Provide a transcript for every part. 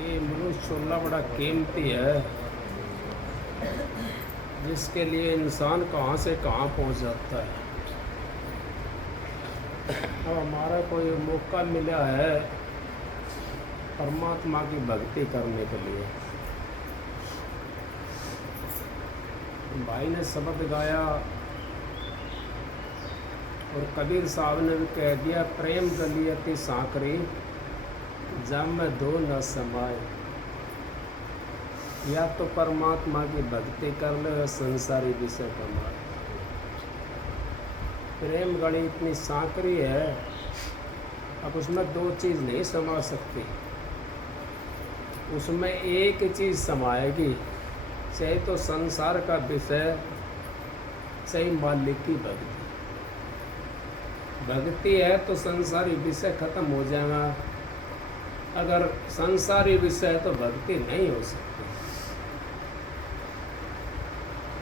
ये मनुष्य चुनना बड़ा कीमती है, जिसके लिए इंसान कहाँ से कहाँ पहुँच जाता है। अब हमारा कोई मौका मिला है परमात्मा की भक्ति करने के लिए। भाई ने शब्द गाया और कबीर साहब ने भी कह दिया, प्रेम गलियती सांकरी जब में दो न समाए। या तो परमात्मा की भक्ति कर ले या संसारी विषय कमाए। प्रेम गली इतनी सांकरी है, अब उसमें दो चीज़ नहीं समा सकती, उसमें एक चीज़ समाएगी, चाहे तो संसार का विषय चाहे मालिक की भक्ति। भक्ति है तो संसारी विषय खत्म हो जाएगा, अगर संसारी विषय है तो भक्ति नहीं हो सकती।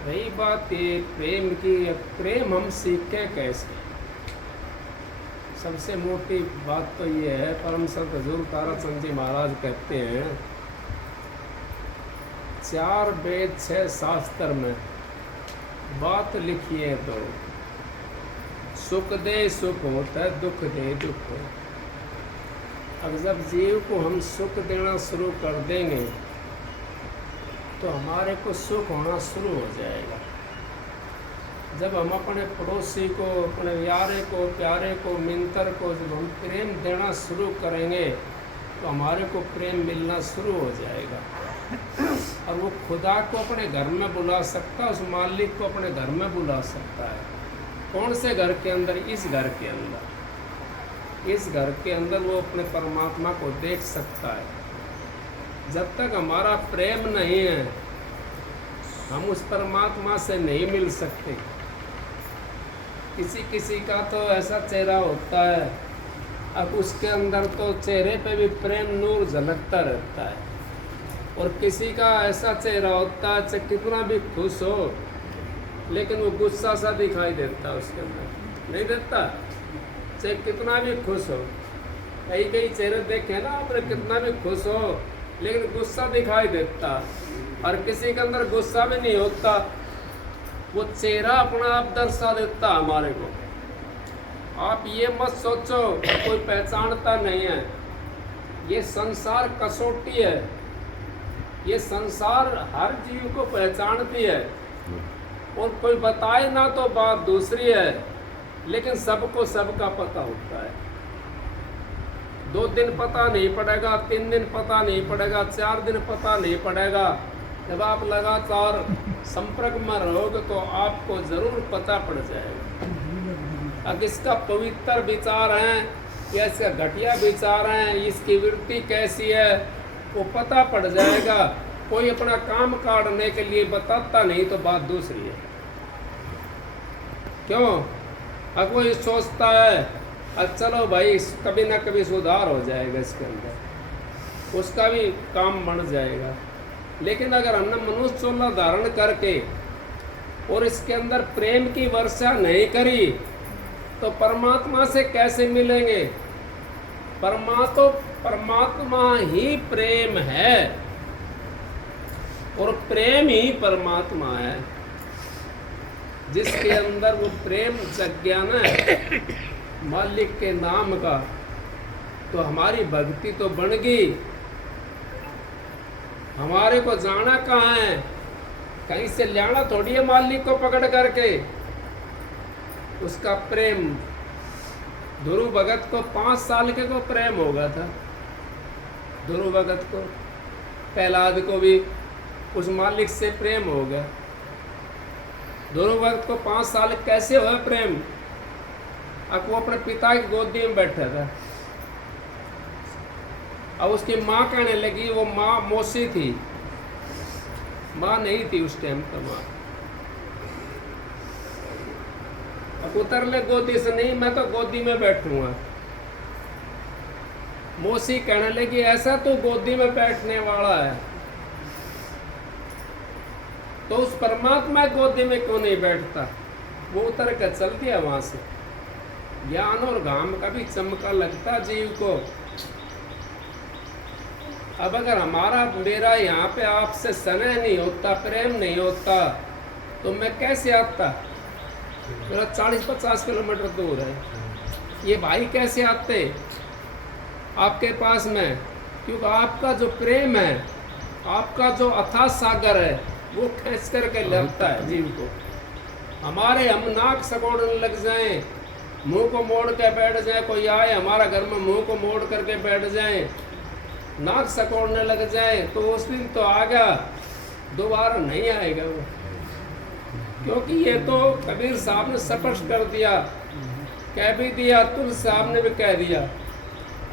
रही बात ये प्रेम की, प्रेम हम सीखे कैसे? सबसे मोटी बात तो ये है, परम संत हजूर ताराचंद जी महाराज कहते हैं, 4 वेद 6 शास्त्र में बात लिखी है तो सुख दे सुख होता है, दुख दे दुख हो। अब जब जीव को हम सुख देना शुरू कर देंगे तो हमारे को सुख होना शुरू हो जाएगा। जब हम अपने पड़ोसी को, अपने यारे को, प्यारे को, मिंतर को जब हम प्रेम देना शुरू करेंगे तो हमारे को प्रेम मिलना शुरू हो जाएगा। और वो खुदा को अपने घर में बुला सकता है, उस मालिक को अपने घर में बुला सकता है। कौन से घर के अंदर? इस घर के अंदर। इस घर के अंदर वो अपने परमात्मा को देख सकता है। जब तक हमारा प्रेम नहीं है हम उस परमात्मा से नहीं मिल सकते। किसी किसी का तो ऐसा चेहरा होता है, अब उसके अंदर तो चेहरे पे भी प्रेम नूर झलकता रहता है, और किसी का ऐसा चेहरा होता है चाहे कितना भी खुश हो लेकिन वो गुस्सा सा दिखाई देता है उसके अंदर, नहीं देता? चाहे कितना भी खुश हो, कई चेहरे देखे ना आपने, कितना भी खुश हो लेकिन गुस्सा दिखाई देता। और किसी के अंदर गुस्सा भी नहीं होता, वो चेहरा अपना आप दर्शा देता हमारे को। आप ये मत सोचो कोई पहचानता नहीं है, ये संसार कसौटी है, ये संसार हर जीव को पहचानती है, और कोई बताए ना तो बात दूसरी है, लेकिन सबको सबका पता होता है। 2 दिन पता नहीं पड़ेगा, 3 दिन पता नहीं पड़ेगा, 4 दिन पता नहीं पड़ेगा। जब आप लगातार संपर्क में रहोगे तो आपको ज़रूर पता पड़ जाएगा। अब इसका पवित्र विचार है या इसका घटिया विचार है, इसकी वृत्ति कैसी है, वो पता पड़ जाएगा। कोई अपना काम काटने के लिए बताता नहीं तो बात दूसरी है। क्यों? अब वो सोचता है अब चलो भाई कभी ना कभी सुधार हो जाएगा इसके अंदर, उसका भी काम बन जाएगा। लेकिन अगर हमने मनुष्य चोला धारण करके और इसके अंदर प्रेम की वर्षा नहीं करी तो परमात्मा से कैसे मिलेंगे? परमात्मा ही प्रेम है और प्रेम ही परमात्मा है। जिसके अंदर वो प्रेम जग गया ना मालिक के नाम का, तो हमारी भक्ति तो बन गई। हमारे को जाना कहाँ है? कहीं से लाना थोड़ी है मालिक को पकड़ करके। उसका प्रेम, ध्रुव भगत को 5 साल के को प्रेम हो गया था। ध्रुव भगत को, प्रहलाद को भी उस मालिक से प्रेम हो गया। ध्रुव भगत को 5 साल कैसे हुआ प्रेम? अब वो अपने पिता की गोदी में बैठा था। अब उसकी माँ कहने लगी, वो माँ मौसी थी, माँ नहीं थी उस टाइम पर माँ। अब उतर ले गोदी से, नहीं मैं तो गोदी में बैठूंगा। मौसी कहने लगी, ऐसा तो गोदी में बैठने वाला है तो उस परमात्मा गोदी में क्यों नहीं बैठता? वो उतर कर चल दिया वहां से। ज्ञान और घाम का भी चमका लगता जीव को। अब अगर हमारा मेरा यहाँ पे आपसे स्नेह नहीं होता, प्रेम नहीं होता, तो मैं कैसे आता? मेरा 40-50 किलोमीटर दूर है, ये भाई कैसे आते आपके पास में? क्योंकि आपका जो प्रेम है, आपका जो अथाह सागर है, वो खींच करके लगता है जीव को। हमारे हम नाक सकोड़ने लग जाएं, मुंह को मोड़ के बैठ जाए, कोई आए हमारा घर में मुंह को मोड़ करके बैठ जाए, नाक सकोड़ने लग जाए, तो उस दिन तो आ गया, दोबारा नहीं आएगा वो। क्योंकि ये तो कबीर साहब ने स्पष्ट कर दिया, कह भी दिया, तुलसी साहब ने भी कह दिया,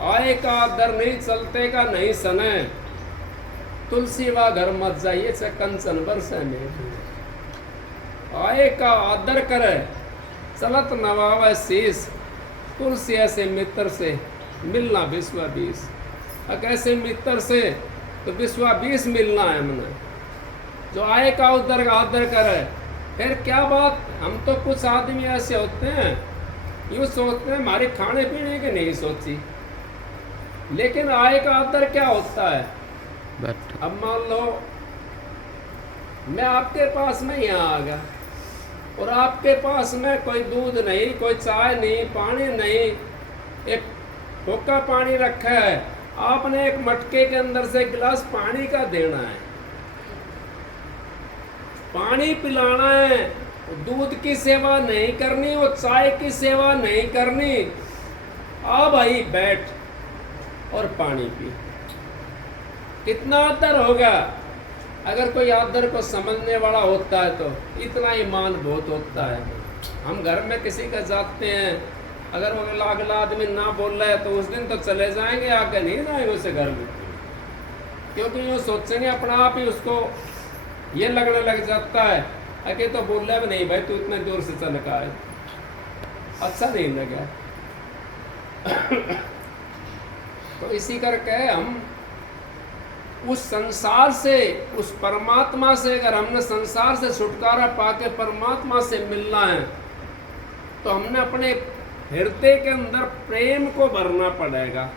आए का दर नहीं चलते का नहीं सने, तुलसी वा घर मत जाइए से कंचन बरसे में। आए का आदर करे चलत नवावे शीस, तुलसी ऐसे मित्र से मिलना विश्वा 20। कैसे मित्र से तो विश्वा 20 मिलना है हमने, जो आए का उधर आदर करे। फिर क्या बात, हम तो कुछ आदमी ऐसे होते हैं, यूँ सोचते हैं हमारे खाने पीने की नहीं सोची, लेकिन आय का आदर क्या होता है? अब मान लो मैं आपके पास में यहाँ आ गया और आपके पास में कोई दूध नहीं, कोई चाय नहीं, पानी नहीं, एक फोका पानी रखा है, आपने एक मटके के अंदर से गिलास पानी का देना है, पानी पिलाना है, दूध की सेवा नहीं करनी, वो चाय की सेवा नहीं करनी। आ भाई बैठ और पानी पी, कितना आदर होगा। अगर कोई आदर को समझने वाला होता है तो इतना ईमान बहुत होता है। हम घर में किसी का जाते हैं, अगर वो अगला आदमी ना बोल रहा है तो उस दिन तो चले जाएंगे, आगे नहीं जाएंगे उसे घर में, क्योंकि वो सोचेंगे अपना आप ही उसको ये लगने लग जाता है कि तो बोल रहा है नहीं भाई तू इतने दूर से चल का है, अच्छा नहीं लगा। तो इसी करके हम उस संसार से, उस परमात्मा से, अगर हमने संसार से छुटकारा पाके परमात्मा से मिलना है तो हमने अपने हृदय के अंदर प्रेम को भरना पड़ेगा।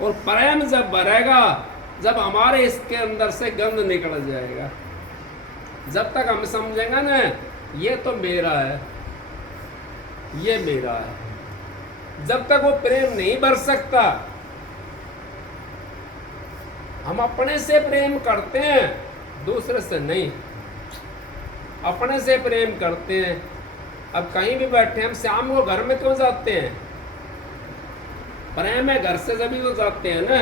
और प्रेम जब भरेगा, जब हमारे इसके अंदर से गंध निकल जाएगा, जब तक हम समझेंगे ना ये तो मेरा है, ये मेरा है, जब तक वो प्रेम नहीं भर सकता। हम अपने से प्रेम करते हैं, दूसरे से नहीं, अपने से प्रेम करते हैं। अब कहीं भी बैठे, हम शाम को घर में क्यों जाते हैं? प्रेम है घर से जब तो जाते हैं ना।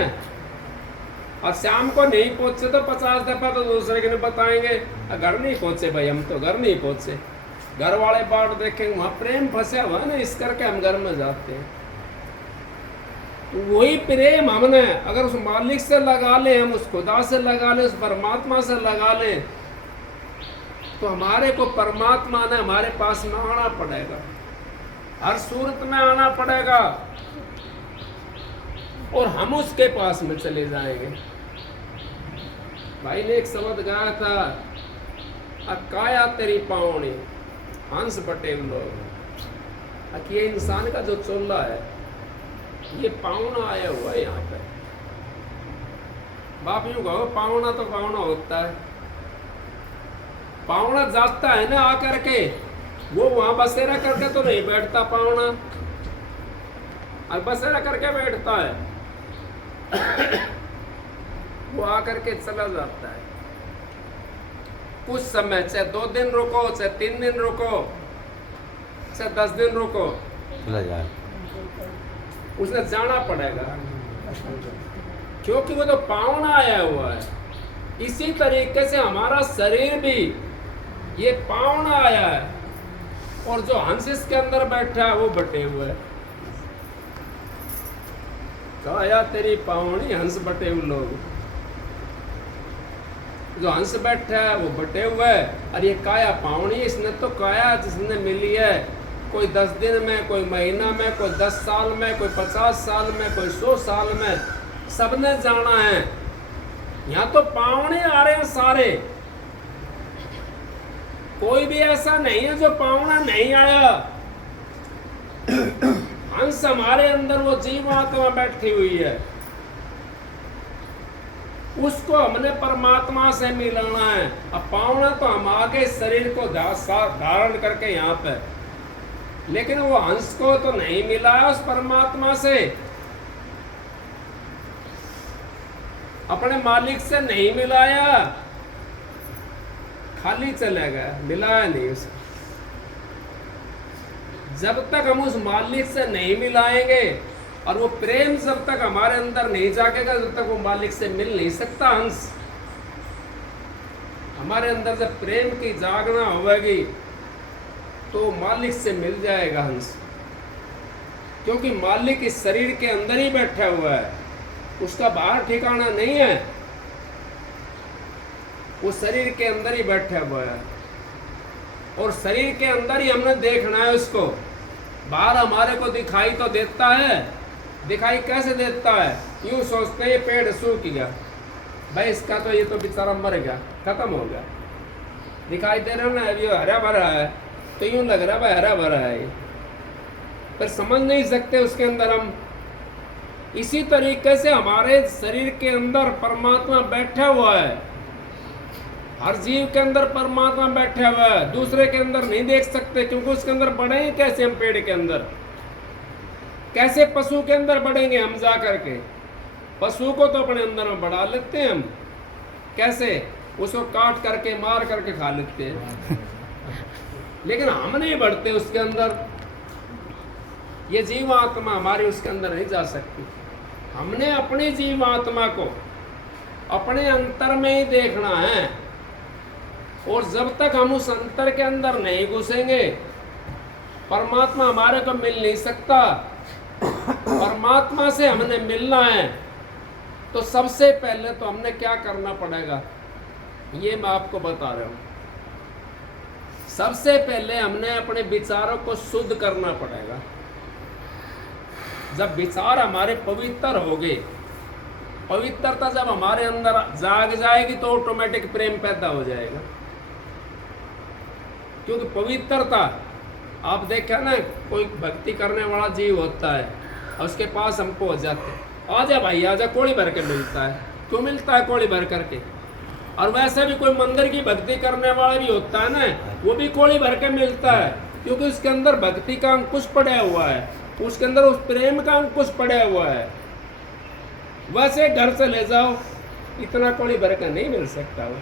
और शाम को नहीं पहुंचे तो 50 दफा तो दूसरे के बताएंगे घर नहीं पहुंचे भाई, हम तो घर नहीं पहुंचे, घर वाले बाट देखेंगे वहां प्रेम फंसा हुआ ना, इस करके हम घर में जाते हैं। वही प्रेम हमने अगर उस मालिक से लगा ले, हम उस खुदा से लगा ले, उस परमात्मा से लगा ले, तो हमारे को परमात्मा ने हमारे पास में आना पड़ेगा, हर सूरत में आना पड़ेगा, और हम उसके पास में चले जाएंगे। भाई ने एक शब्द गाया था, अकाया तेरी पावनी हंस बटे लोग। ये इंसान का जो चोला है, ये पावना आया हुआ है यहाँ पे। बाप यूं कहो पावना तो पावना होता है, पावना जाता है ना आकर के, वो वहां बसेरा करके तो नहीं बैठता पावना, और बसेरा करके बैठता है वो आकर के चला जाता है। कुछ समय, चाहे 2 दिन रुको, चाहे 3 दिन रुको, चाहे 10 दिन रुको, चला जाए, उसने जाना पड़ेगा, क्योंकि वो तो पावना आया हुआ है। इसी तरीके से हमारा शरीर भी ये पावना आया है, और जो हंस इसके अंदर बैठा है वो बटे हुए है। काया तेरी पावनी हंस बटे हुए लोग, जो हंस बैठा है वो बटे हुए है, और ये काया पावनी, इसने तो काया जिसने मिली है, कोई 10 दिन में, कोई महीना में, कोई 10 साल में, कोई 50 साल में, कोई 100 साल में, सबने जाना है। यहाँ तो पावने आ रहे हैं सारे, कोई भी ऐसा नहीं है जो पावना नहीं आया। हंस हमारे अंदर वो जीवात्मा बैठी हुई है, उसको हमने परमात्मा से मिलाना है। अब पावना तो हम आगे शरीर को धारण करके यहाँ पे, लेकिन वो हंस को तो नहीं मिला है उस परमात्मा से, अपने मालिक से नहीं मिलाया, खाली चला गया, मिलाया नहीं उसको। जब तक हम उस मालिक से नहीं मिलाएंगे और वो प्रेम जब तक हमारे अंदर नहीं जागेगा, जब तक वो मालिक से मिल नहीं सकता हंस। हमारे अंदर जब प्रेम की जागना होगी तो मालिक से मिल जाएगा हंस, क्योंकि मालिक इस शरीर के अंदर ही बैठा हुआ है, उसका बाहर ठिकाना नहीं है, वो शरीर के अंदर ही बैठा हुआ है और शरीर के अंदर ही हमने देखना है उसको। बाहर हमारे को दिखाई तो देता है, दिखाई कैसे देता है? यूं सोचते हैं ये पेड़ सूख गया, भाई इसका तो ये तो बेचारा मर गया, खत्म हो गया, दिखाई दे रहा ना अभी हरा भरा है, तो यूं लग रहा भाई हरा भरा है, पर समझ नहीं सकते उसके अंदर हम। इसी तरीके से हमारे शरीर के अंदर परमात्मा बैठा हुआ है, हर जीव के अंदर परमात्मा बैठा हुआ है, दूसरे के अंदर नहीं देख सकते, क्योंकि उसके अंदर बढ़े कैसे हम? पेड़ के अंदर कैसे पशु के अंदर बढ़ेंगे हम? जा करके पशु को तो अपने अंदर में बढ़ा लेते हैं हम, कैसे? उसको काट करके मार करके खा लेते हैं, लेकिन हम नहीं बढ़ते उसके अंदर। ये जीवात्मा हमारी उसके अंदर नहीं जा सकती। हमने अपनी जीवात्मा को अपने अंतर में ही देखना है, और जब तक हम उस अंतर के अंदर नहीं घुसेंगे परमात्मा हमारे को मिल नहीं सकता। परमात्मा से हमने मिलना है तो सबसे पहले तो हमने क्या करना पड़ेगा, ये मैं आपको बता रहा हूं। सबसे पहले हमने अपने विचारों को शुद्ध करना पड़ेगा। जब विचार हमारे पवित्र हो गए, पवित्रता जब हमारे अंदर जाग जाएगी तो ऑटोमेटिक प्रेम पैदा हो जाएगा। क्योंकि पवित्रता, आप देखा ना, कोई भक्ति करने वाला जीव होता है और उसके पास हम पहुंच जाते, आजा भाई आजा, कोड़ी भर के मिलता है। क्यों मिलता है? कोड़ी भर करके। और वैसे भी कोई मंदिर की भक्ति करने वाला भी होता है ना, वो भी कोड़ी भर के मिलता है, क्योंकि उसके अंदर भक्ति का अंकुश पड़ा हुआ है, उसके अंदर उस प्रेम का अंकुश पड़ा हुआ है। वैसे घर से ले जाओ, इतना कोड़ी भर के नहीं मिल सकता वो।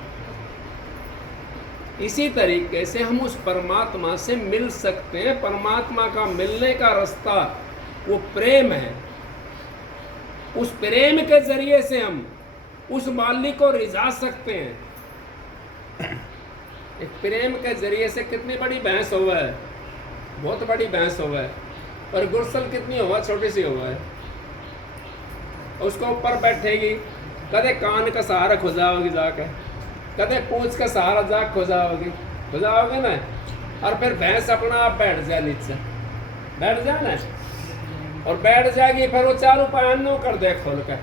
इसी तरीके से हम उस परमात्मा से मिल सकते हैं। परमात्मा का मिलने का रास्ता वो प्रेम है। उस प्रेम के जरिए से हम उस मालिक को रिझा सकते हैं। एक प्रेम के जरिए से कितनी बड़ी भैंस हुआ है, बहुत बड़ी भैंस हुआ है, और गुरसल कितनी हुआ, छोटी सी हुआ है। उसको ऊपर बैठेगी, कदे कान का सहारा खुजाओगी जाकर, कदे पूंछ का सहारा जा खुजाओगे ना, और फिर भैंस अपना आप बैठ जाए नीचे, बैठ जाए ना, और बैठ जाएगी, फिर वो चारों पायनों कर दे खोल के,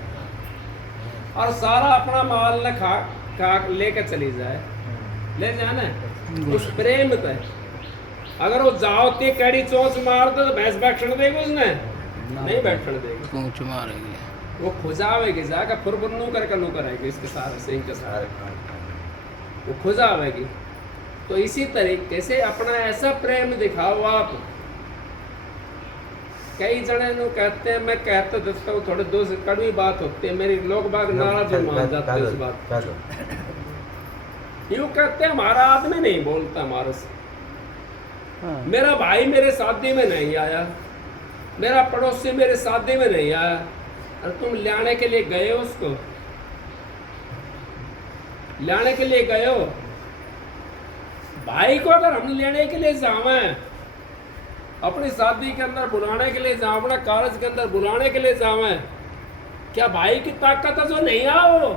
और सारा अपना माल न खा लेके चली जाए, ले जाए ना उस प्रेम पे। अगर वो जाओती कड़ी चोंच मार दे तो भैंस बैठने देगी उसने? नहीं बैठने देगी, चोंच मारेगी, वो खुजावेगी जाकर, फुरबुन्नू करके नू करेगी इसके सहारे से, इनके सहारे वो खुजावेगी। तो इसी तरीके से अपना ऐसा प्रेम दिखाओ आप। कई जने नु कहते हैं, मैं कहते देता हूँ, थोड़े दूसरी कड़वी बात होती है, मेरी लोग बाग नाराज मान जाते हैं इस बात। यूँ कहते हैं हमारा आदमी नहीं बोलता हमारे से, मेरा भाई मेरे शादी में नहीं आया, मेरा पड़ोसी मेरे शादी में नहीं आया, और तुम लाने के लिए गए हो, उसको लाने के लिए गए हो। भाई को अगर हम लेने के लिए जावे, अपनी शादी के अंदर बुलाने के लिए जाओ, अपना कॉलेज के अंदर बुलाने के लिए जावे, क्या भाई की ताकत है जो नहीं आओ?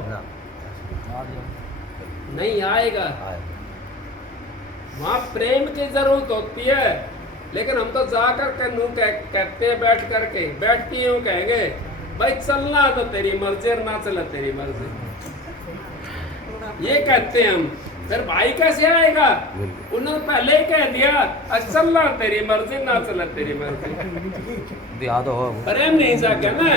नहीं आएगा। वहाँ प्रेम की जरूरत होती है, लेकिन हम तो जाकर के नू कहते हैं, बैठ करके बैठती हूँ, कहेंगे भाई चलना तो तेरी मर्जी, ना चला तेरी मर्जी, ये कहते हैं हम। फिर भाई कैसे आएगा? उन्होंने पहले ही कह दिया, चलना तेरी मर्जी, ना चला तेरी मर्जी, प्रेम नहीं जाके ना।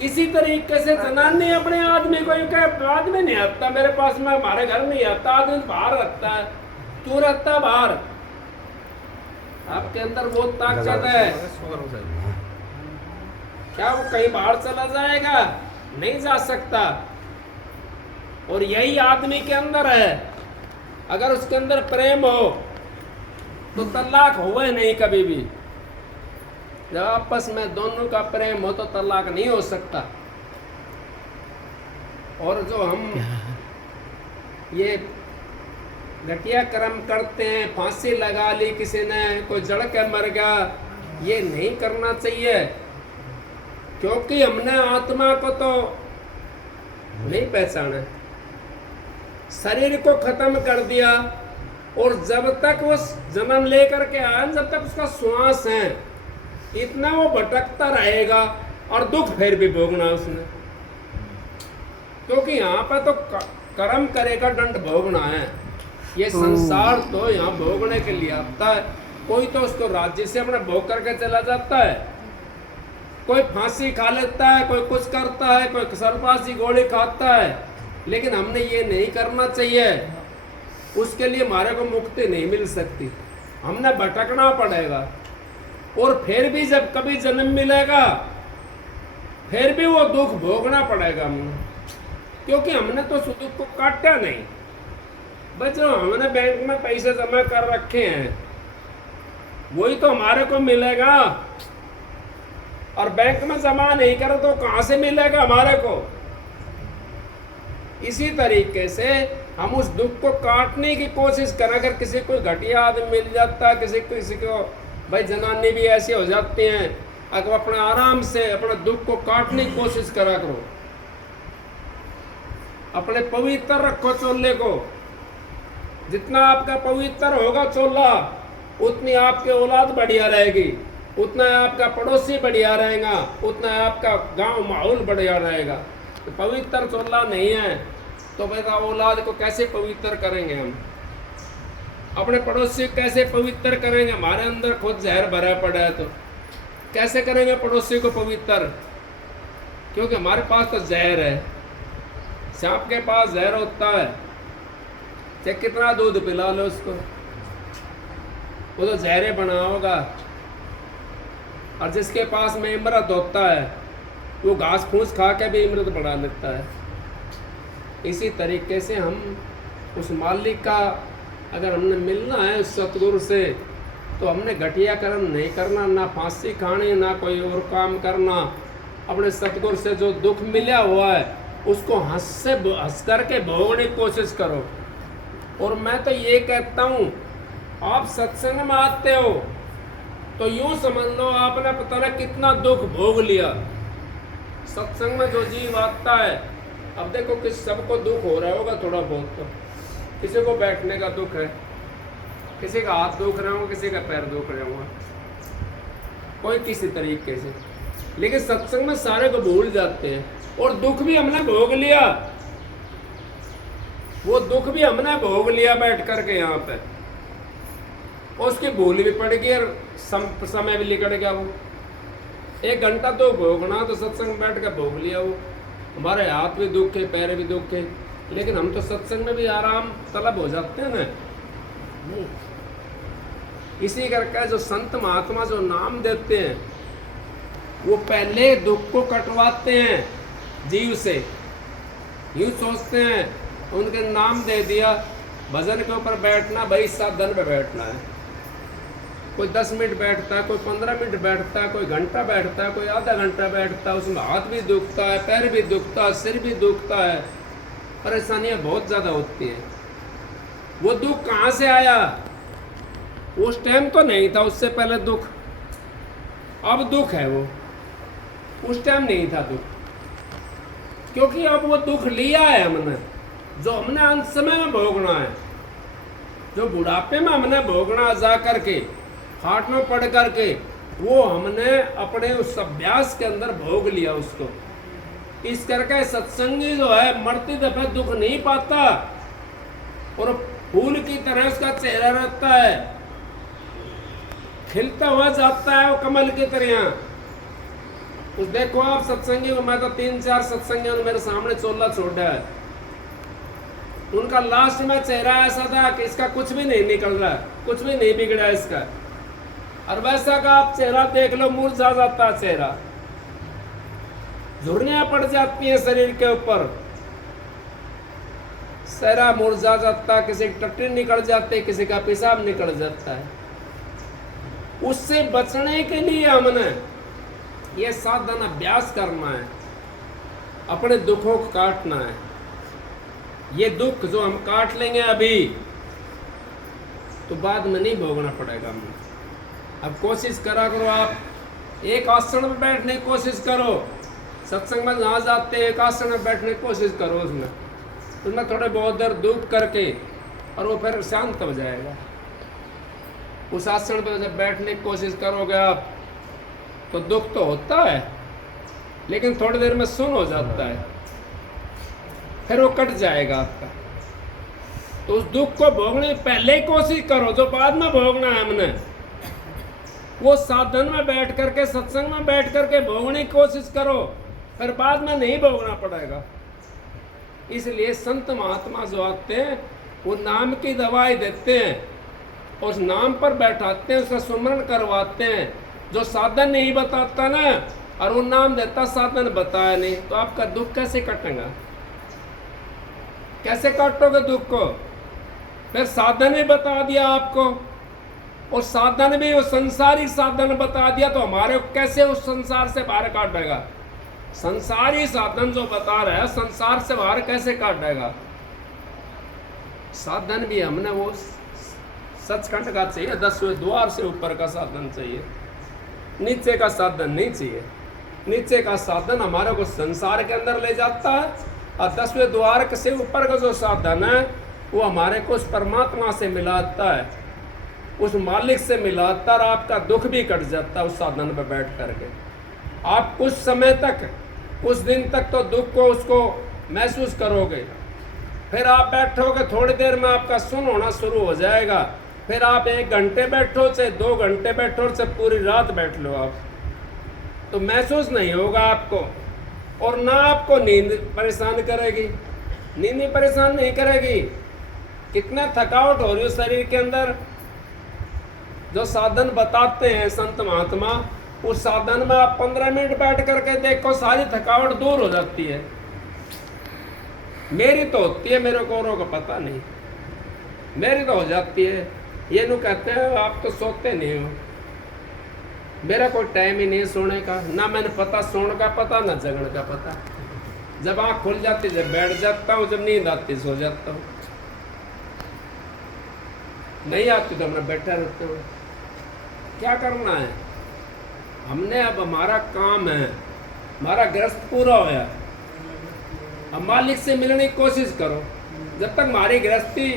इसी तरीके से जनानी अपने आदमी को यूं कहे, आदमी नहीं आता मेरे पास में, हमारे घर नहीं आता, आदमी बाहर रहता है। क्यों रहता है बाहर? आपके अंदर वो ताकत है, क्या वो कहीं बाहर चला जाएगा? नहीं जा सकता। और यही आदमी के अंदर है। अगर उसके अंदर प्रेम हो तो तलाक होवे नहीं कभी भी। जब आपस में दोनों का प्रेम हो तो तलाक नहीं हो सकता। और जो हम ये घटिया कर्म करते हैं, फांसी लगा ली किसी ने, कोई जड़ के मर गया, ये नहीं करना चाहिए। क्योंकि हमने आत्मा को तो नहीं पहचाना, शरीर को खत्म कर दिया। और जब तक वो जन्म लेकर के आया, जब तक उसका श्वास है, इतना वो भटकता रहेगा और दुख फिर भी भोगना उसने। क्योंकि यहाँ पर तो कर्म करेगा, दंड भोगना है। ये संसार तो यहाँ भोगने के लिए आता है। कोई तो उसको राज्य से अपना भोग करके चला जाता है, कोई फांसी खा लेता है, कोई कुछ करता है, कोई सर्पासी गोली खाता है। लेकिन हमने ये नहीं करना चाहिए। उसके लिए हमारे को मुक्ति नहीं मिल सकती, हमने भटकना पड़ेगा। और फिर भी जब कभी जन्म मिलेगा, फिर भी वो दुख भोगना पड़ेगा हमें। क्योंकि हमने तो उस दुख को काटा नहीं। बस जो हमने बैंक में पैसे जमा कर रखे हैं वही तो हमारे को मिलेगा। और बैंक में जमा नहीं करो तो कहाँ से मिलेगा हमारे को? इसी तरीके से हम उस दुख को काटने की कोशिश करें। अगर किसी को घटिया आदमी मिल जाता है, किसी को भाई जनानी भी ऐसी हो जाती हैं, अगर अपने आराम से अपने दुख को काटने की कोशिश करा करो। अपने पवित्र रखो चोले को। जितना आपका पवित्र होगा चोला, उतनी आपकी औलाद बढ़िया रहेगी, उतना आपका पड़ोसी बढ़िया रहेगा, उतना आपका गांव माहौल बढ़िया रहेगा। तो पवित्र चोला नहीं है तो भाई औलाद को कैसे पवित्र करेंगे हम? अपने पड़ोसी को कैसे पवित्र करेंगे? हमारे अंदर खुद जहर भरा पड़ा है तो कैसे करेंगे पड़ोसी को पवित्र? क्योंकि हमारे पास तो जहर है। सांप के पास जहर होता है, चाहे कितना दूध पिला लो उसको, वो तो जहरे बना होगा। और जिसके पास में इमरत होता है, वो घास फूस खा के भी इमरत बढ़ा लेता है। इसी तरीके से हम उस मालिक का अगर हमने मिलना है उस सतगुरु से, तो हमने घटिया कर्म नहीं करना, ना फांसी खानी, ना कोई और काम करना। अपने सतगुरु से जो दुख मिला हुआ है उसको हंस करके भोगने की कोशिश करो। और मैं तो ये कहता हूँ, आप सत्संग में आते हो तो यूं समझ लो आपने पता नहीं कितना दुख भोग लिया। सत्संग में जो जीव आता है, अब देखो कि सबको दुख हो रहा होगा थोड़ा बहुत, तो किसी को बैठने का दुख है, किसी का हाथ दुख रहा होगा, किसी का पैर दुख रहा होगा, कोई किसी तरीके से। लेकिन सत्संग में सारे को भूल जाते हैं। और दुख भी हमने भोग लिया, वो दुख भी हमने भोग लिया बैठ करके यहाँ पे, और उसकी भूल भी पड़ गई और समय भी निकल गया। वो 1 घंटा तो भोगना, तो सत्संग बैठ कर भोग लिया। वो हमारे हाथ भी दुखे, पैर भी दुखे, लेकिन हम तो सत्संग में भी आराम तलब हो जाते हैं ना। इसी करके जो संत महात्मा जो नाम देते हैं, वो पहले दुख को कटवाते हैं जीव से। यूँ सोचते हैं उनके नाम दे दिया, भजन के ऊपर बैठना, भाई साधन पे बैठना है। कोई 10 मिनट बैठता है, कोई 15 मिनट बैठता है, कोई घंटा बैठता है, कोई आधा घंटा बैठता है। उसमें हाथ भी दुखता है, पैर भी दुखता है, सिर भी दुखता है, परेशानियां बहुत ज़्यादा होती हैं। वो दुख कहाँ से आया? उस टाइम तो नहीं था, उससे पहले दुख, अब दुख है। वो उस टाइम नहीं था दुख, क्योंकि अब वो दुख लिया है हमने, जो हमने अंत समय में भोगना है, जो बुढ़ापे में हमने भोगना जा करके, खाट में पड़ करके, वो हमने अपने उस अभ्यास के अंदर भोग लिया उसको। इस करके सत्संगी जो है मरते दफे दुख नहीं पाता, और फूल की तरह उसका चेहरा रहता है, खिलता हुआ जाता है वो कमल की तरह। उस देखो आप सत्संगी को, मैं तो 3-4 सत्संगियों ने मेरे सामने चोला छोड़ा है, उनका लास्ट में चेहरा ऐसा था कि इसका कुछ भी नहीं निकल रहा, कुछ भी नहीं बिगड़ा इसका। और वैसा का आप चेहरा देख लो, मुरझा जाता है चेहरा, झुर्रियां पड़ जाती हैं शरीर के ऊपर, चेहरा मुरझा जाता, किसी की टट्टी निकल जाती, किसी का पेशाब निकल जाता है। उससे बचने के लिए हमने ये साधन अभ्यास करना है, अपने दुखों को काटना है। ये दुख जो हम काट लेंगे अभी, तो बाद में नहीं भोगना पड़ेगा हमें। अब कोशिश करा करो, आप एक आसन में बैठने की कोशिश करो, सत्संग में जहाँ जाते हैं एक आसन में बैठने की कोशिश करो, उसमें थोड़े बहुत देर दुख करके, और वो फिर शांत हो जाएगा। उस आसन पर जब बैठने की कोशिश करोगे आप, तो दुख तो होता है, लेकिन थोड़ी देर में सुन हो जाता है, फिर वो कट जाएगा आपका। तो उस दुख को भोगने पहले ही कोशिश करो, जो बाद में भोगना है हमने, वो साधन में बैठ करके, सत्संग में बैठ करके भोगने की कोशिश करो, फिर बाद में नहीं भोगना पड़ेगा। इसलिए संत महात्मा जो आते हैं, वो नाम की दवाई देते हैं, उस नाम पर बैठाते हैं, उसका सुमरण करवाते हैं। जो साधन नहीं बताता ना, और वो नाम देता, साधन बताया नहीं, तो आपका दुख कैसे कटेगा? कैसे काटोगे दुख को? फिर साधन भी बता दिया आपको, और साधन भी वो संसारिक साधन बता दिया, तो हमारे कैसे उस संसार से बाहर काटेगा? संसारी साधन जो बता रहा है, संसार से बाहर कैसे काटेगा? साधन भी हमने वो सचखंड का चाहिए, 10वें द्वार से ऊपर का साधन चाहिए, नीचे का साधन नहीं चाहिए। नीचे का साधन हमारे को संसार के अंदर ले जाता है, और 10वें द्वार से ऊपर का जो साधन है, वो हमारे को उस परमात्मा से मिलाता है, उस मालिक से मिलाता है, और आपका दुख भी कट जाता है उस साधन पर बैठ करके। आप कुछ समय तक, कुछ दिन तक तो दुख को, उसको महसूस करोगे, फिर आप बैठोगे, थोड़ी देर में आपका सुन होना शुरू हो जाएगा। फिर आप 1 घंटे बैठो, चाहे 2 घंटे बैठो, चाहे पूरी रात बैठ लो आप, तो महसूस नहीं होगा आपको। और ना आपको नींद परेशान करेगी, नींद ही परेशान नहीं करेगी। कितना थकावट हो रही है शरीर के अंदर, जो साधन बताते हैं संत महात्मा, उस साधन में आप 15 मिनट बैठ करके देखो, सारी थकावट दूर हो जाती है। मेरी तो होती है, मेरे को औरों को पता नहीं, मेरी तो हो जाती है। ये नु कहते हैं आप तो सोते नहीं हो, मेरा कोई टाइम ही नहीं सोने का, ना मैंने पता सोने का पता, ना जगने का पता। जब आँख खुल जाती, जब बैठ जाता हूँ, जब नींद आती सो जाता हूँ, नहीं आती तो मैं बैठा रहता हूँ। क्या करना है हमने? अब हमारा काम है, हमारा गृहस्थ पूरा होया, अब मालिक से मिलने की कोशिश करो। जब तक हमारी गृहस्थी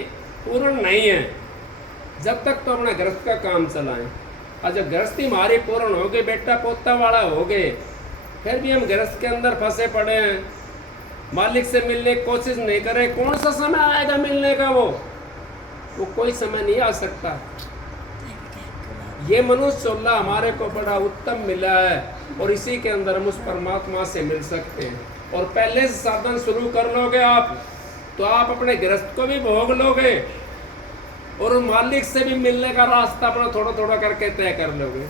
पूर्ण नहीं है, जब तक तो अपना गृहस्थ का काम चलाएं। और जब गृहस्थी हमारी पूर्ण हो गई, बेटा पोता वाला हो गए, फिर भी हम गृहस्थ के अंदर फंसे पड़े हैं, मालिक से मिलने की कोशिश नहीं करें। कौन सा समय आएगा मिलने का? वो कोई समय नहीं आ सकता। ये मनुष्य चोला हमारे को बड़ा उत्तम मिला है, और इसी के अंदर हम उस परमात्मा से मिल सकते हैं। और पहले से साधन शुरू कर लोगे आप, तो आप अपने गृहस्थ को भी भोग लोगे, और मालिक से भी मिलने का रास्ता अपना थोड़ा थोड़ा करके तय कर लोगे।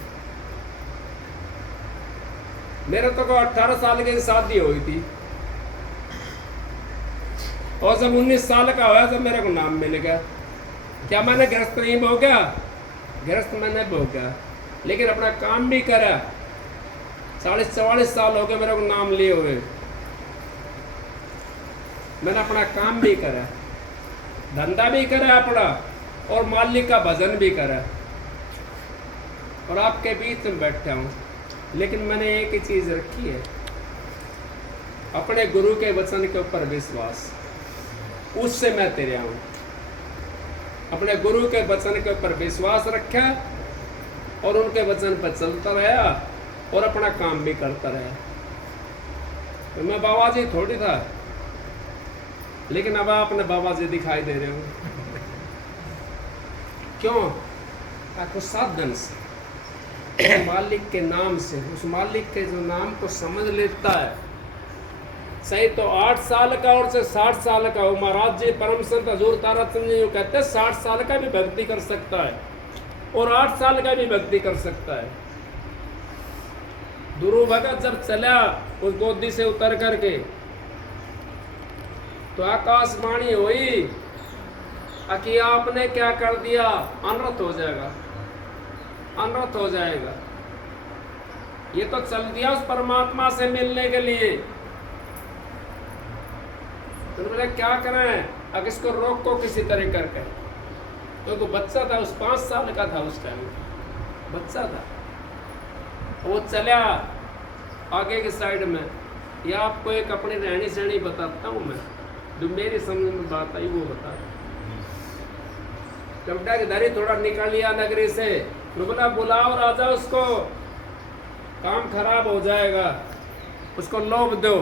मेरे तो 18 साल की शादी हुई थी, और जब 19 साल का हुआ, जब मेरे को नाम मिल गया। क्या मैंने गृहस्थ नहीं भोगा? गृहस्थ मैंने भोगा, लेकिन अपना काम भी करा। 40-44 साल हो गए मेरे को नाम लिए हुए, मैंने अपना काम भी करा, धंधा भी करा अपना, और मालिक का भजन भी करा, और आपके बीच में बैठा हूँ। लेकिन मैंने एक ही चीज़ रखी है, अपने गुरु के वचन के ऊपर विश्वास। उससे मैं तेरे हूँ, अपने गुरु के वचन के ऊपर विश्वास रखा, और उनके वचन पर चलता रहा, और अपना काम भी करता रहा। तो मैं बाबा जी थोड़ी था, लेकिन अब आपने बाबा जी दिखाई दे रहे हो। क्यों? आपको साधन से उस मालिक के नाम से, उस मालिक के जो नाम को समझ लेता है, सही तो 8 साल का और से 60 साल का हो, महाराज जी परम संत हजूर ताराचंद जी कहते हैं 60 साल का भी भक्ति कर सकता है और 8 साल का भी भक्ति कर सकता है। गुरु भगत जब चला उस गोदी से उतर करके तो आकाशवाणी हुई कि आपने क्या कर दिया, अनर्थ हो जाएगा, अनर्थ हो जाएगा। ये तो चल दिया उस परमात्मा से मिलने के लिए, तो बोले क्या करें, अब इसको रोको किसी तरह करके। तो बच्चा था, उस 5 साल का था उस टाइम, बच्चा था। वो चला आगे की साइड में। या आपको एक अपनी रहनी सहनी बताता हूँ मैं, जो मेरी समझ में बात आई वो बता रहा। कमटा के धरी थोड़ा निकल लिया नगरी से, बोला बुलाओ राजा, उसको काम खराब हो जाएगा, उसको लोभ दो।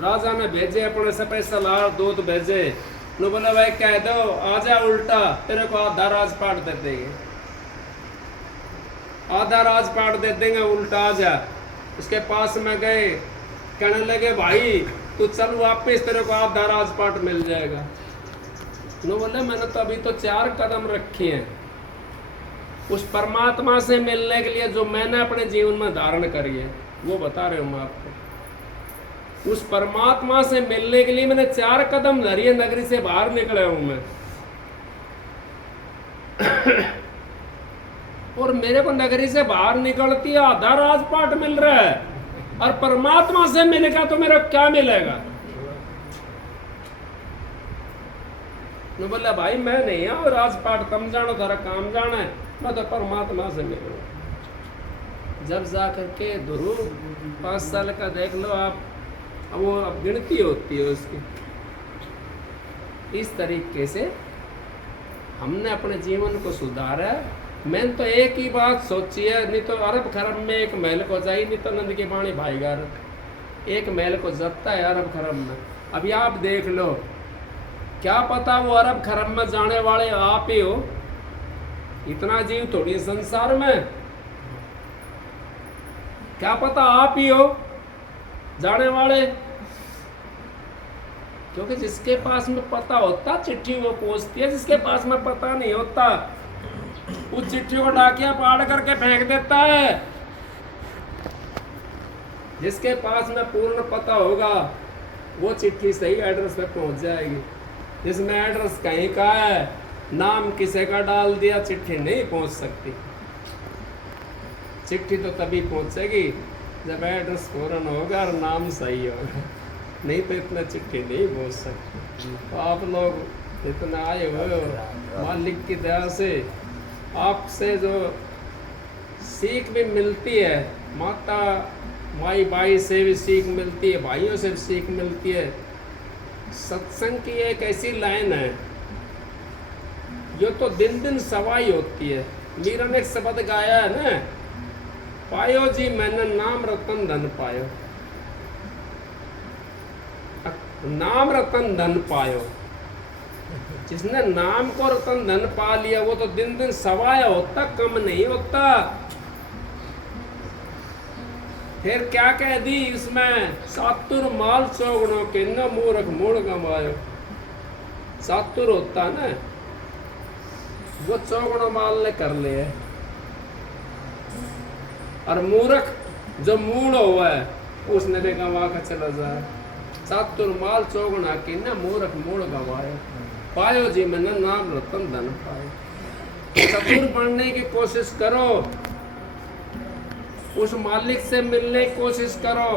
राजा ने भेजे अपने से पैसा लाल दूध भेजे, नो बोला भाई कह दो आजा, उल्टा तेरे को आधा राजपाट दे देंगे, आधा राजपाट दे देंगे, उल्टा आजा। उसके पास में गए, कहने लगे भाई तू चल वापिस, तेरे को आधा राजपाट मिल जाएगा। नो बोले मैंने तो अभी तो 4 कदम रखे हैं उस परमात्मा से मिलने के लिए जो मैंने अपने जीवन में धारण करी है, वो बता रहे हूँ मैं आपको। उस परमात्मा से मिलने के लिए मैंने 4 कदम धरी है, नगरी से बाहर निकला हूं मैं। और मेरे को नगरी से बाहर निकलती है आधा राजपाट मिल रहा है, और परमात्मा से मिलेगा तो मेरा क्या मिलेगा। मैं बोला भाई मैं नहीं हूँ राजपाट, तुम जानो तारा काम जाना है, मैं तो परमात्मा से मिलूँ। जब जा करके गुरु 5 साल का देख लो आप, अब वो अब गिनती होती है उसकी। इस तरीके से हमने अपने जीवन को सुधारा। मैंने तो एक ही बात सोची है, नहीं तो अरब खरब में एक महल को जाई, नहीं तो नंद के पानी भाईगार एक महल को जपता है अरब खरब में। अभी आप देख लो, क्या पता वो अरब खरब में जाने वाले आप ही हो, इतना जीव थोड़ी संसार में, क्या पता आप ही हो जाने वाले। क्योंकि जिसके पास में पता होता चिट्ठी वो पहुंचती है, जिसके पास में पता नहीं होता उस चिट्ठी को डाकिया पाड़ करके फेंक देता है। जिसके पास में पूर्ण पता होगा वो चिट्ठी सही एड्रेस पे पहुंच जाएगी। जिसमें एड्रेस कहीं का है, नाम किसी का डाल दिया, चिट्ठी नहीं पहुंच सकती। चिट्ठी तो तभी पहुंचेगी जब एड्रेस पूर्ण होगा और नाम सही होगा, नहीं तो इतना चिट्ठी नहीं पहुंच सकती। तो आप लोग इतना आए हुए हो, मालिक की दया से आपसे जो सीख भी मिलती है, माता माई बाई से भी सीख मिलती है, भाइयों से भी सीख मिलती है। सत्संग की एक ऐसी लाइन है जो तो दिन दिन सवाई होती है। मीरा ने एक शब्द गाया है ना, पायो जी मैंने नाम रतन धन पायो, नाम रतन धन पायो। जिसने नाम को रतन धन पा लिया वो तो दिन दिन सवाया होता, कम नहीं होता। फिर क्या कह दी इसमें, सातुर माल चौगुणों के न मूर्ख मूढ़ गंवायो। सातुर होता ना वो चौगुणों माल ने कर ले, और मूर्ख जो मूढ़ हुआ है उसने भी गंवा कर चला जाए। सातुर माल चौगुणा के न मूर्ख मूढ़ गंवायो, पायो जी मैंने नाम रतन धन पायो। चतुर बनने की कोशिश करो, उस मालिक से मिलने की कोशिश करो,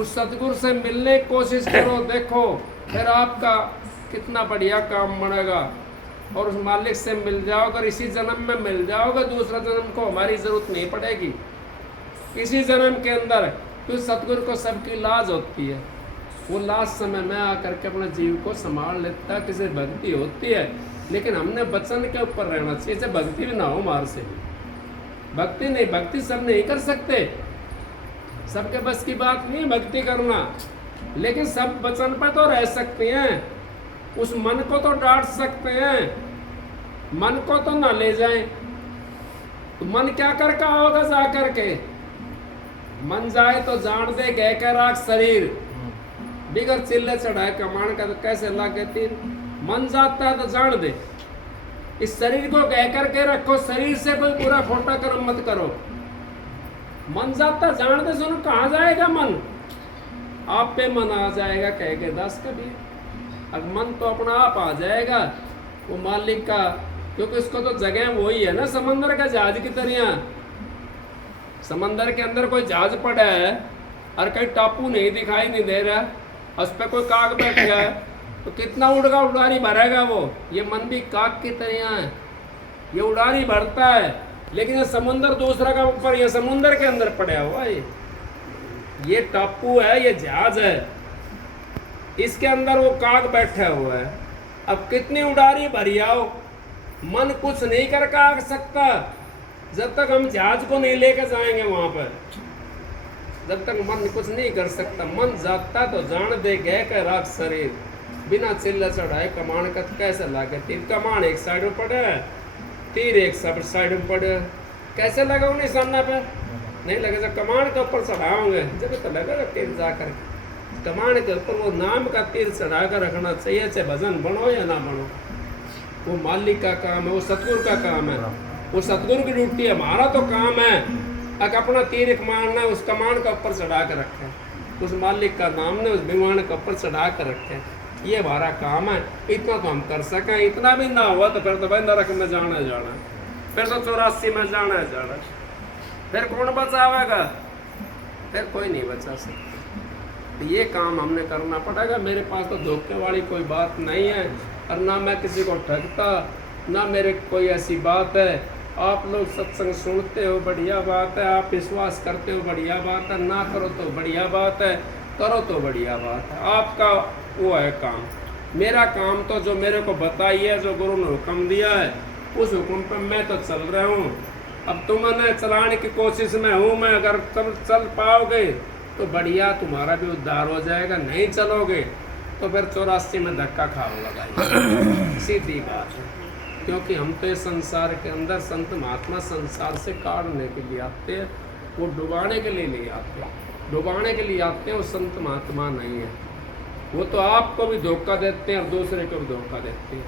उस सतगुरु से मिलने की कोशिश करो। देखो फिर आपका कितना बढ़िया काम बनेगा। और उस मालिक से मिल जाओगे, अगर इसी जन्म में मिल जाओगे, दूसरा जन्म को हमारी जरूरत नहीं पड़ेगी। इसी जन्म के अंदर तो सतगुरु को सबकी लाज होती है, वो लाज समय में आकर के अपने जीव को संभाल लेता है। किसी भक्ति होती है, लेकिन हमने वचन के ऊपर रहना चाहिए। जैसे भक्ति भी ना हो मार से, भक्ति नहीं, भक्ति सब नहीं कर सकते, सबके बस की बात नहीं है भक्ति करना, लेकिन सब वचन पर तो रह सकते हैं। उस मन को तो डांट सकते हैं, मन को तो ना ले जाएं, तो मन क्या करके आओगे जा करके? मन जाए तो जान दे गए का राख शरीर, बिगर चिल्ले चढ़ाए कमान का तो कैसे लागे तीर। मन जाता है तो जान दे, इस शरीर को कह करके रखो, शरीर से कोई बुरा खोटा कर्म मत करो। मन जाता जान दे, सुनो कहाँ जाएगा मन? आप पे मन आ जाएगा कह के दस कभी। अब मन तो अपना आप आ जाएगा वो मालिक का, क्योंकि उसको तो जगह वही है ना, समंदर का जहाज की तरह। समंदर के अंदर कोई जहाज पड़ा है और कहीं टापू नहीं दिखाई नहीं दे रहा, उस पर कोई काग बैठ गया है, तो कितना उड़ारी भरेगा वो। ये मन भी काग की तरह है, ये उड़ारी भरता है, लेकिन ये समुंदर दूसरा का ऊपर, ये समुंदर के अंदर पड़ा हुआ है। ये टापू है, ये जहाज है, इसके अंदर वो काग बैठा हुआ है। अब कितनी उड़ारी भरी आओ, मन कुछ नहीं कर आ सकता जब तक हम जहाज को नहीं लेकर जाएंगे वहां पर। जब तक मन कुछ नहीं कर सकता, मन जाता तो जान दे गए का राख शरीर, बिना चिल्ला चढ़ाए कमान का कैसे लागे तीर। कमान एक साइड में पड़े है, तीर एक साइड में पड़े, कैसे लगा निशाना पे? नहीं लगे। जब कमान के ऊपर चढ़ाओगे जब तो लगेगा तीर जाकर। कमान के ऊपर वो नाम का तीर चढ़ा कर रखना चाहिए, चाहे भजन बनो या ना बनो। वो मालिक का काम है, वो सतगुरु का काम है, वो सतगुरु की ड्यूटी है। हमारा तो काम है अगर अपना तीर एक मारना है, उस कमान का ऊपर चढ़ा कर रखे, उस मालिक का नाम ने उस विमान के ऊपर चढ़ा कर रखे। ये हमारा काम है, इतना तो हम कर सकें। इतना भी ना हुआ तो फिर तो भाई नरक में जाना है जाना, फिर तो 84 में जाना है जाना, फिर कौन बचावेगा? फिर कोई नहीं बचा सकता। तो ये काम हमने करना पड़ेगा। मेरे पास तो धोखे वाली कोई बात नहीं है, और ना मैं किसी को ठगता, ना मेरे कोई ऐसी बात है। आप लोग सत्संग सुनते हो बढ़िया बात है, आप विश्वास करते हो बढ़िया बात है, ना करो तो बढ़िया बात है, करो तो बढ़िया बात है। आपका वो है काम। मेरा काम तो जो मेरे को बताइए, जो गुरु ने हुक्म दिया है, उस हुक्म पर मैं तो चल रहा हूँ। अब तुमने चलाने की कोशिश में हूँ मैं, अगर तुम चल पाओगे तो बढ़िया, तुम्हारा भी उद्धार हो जाएगा। नहीं चलोगे तो फिर 84 में धक्का खाओगे भाई, सीधी बात है। क्योंकि हम तो इस संसार के अंदर, संत महात्मा संसार से काटने के लिए आते हैं, वो डुबाने के लिए नहीं आते। डुबाने के लिए आते हैं, वो संत महात्मा नहीं है। वो तो आपको भी धोखा देते हैं और दूसरे को भी धोखा देते हैं।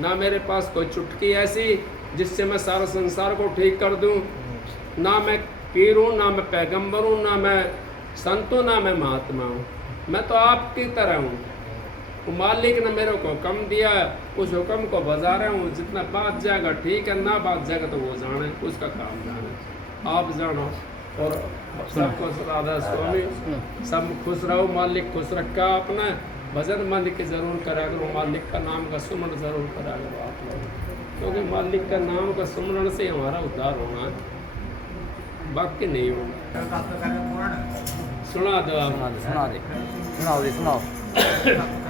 ना मेरे पास कोई चुटकी ऐसी जिससे मैं सारा संसार को ठीक कर दूं। ना मैं पीर हूँ, ना मैं पैगंबर हूँ, ना मैं संत हूँ, ना मैं महात्मा हूँ। मैं तो आपकी तरह हूँ। वो मालिक ने मेरे को हुक्म दिया, उस हुक्म को बजा रहा हूँ। जितना बात जाएगा ठीक है, ना बात जाएगा तो वो जाने, उसका काम जाने। आप जानो और सबको राधा स्वामी सब खुश रहो, मालिक खुश रखा। अपना भजन मालिक के जरूर करा करो, मालिक का नाम का सुमरण जरूर करा करो आप लोग, क्योंकि मालिक का नाम का सुमरण से हमारा उद्धार होना है, बाकी नहीं होना। सुना दो आप। सुना दे सुनाओ।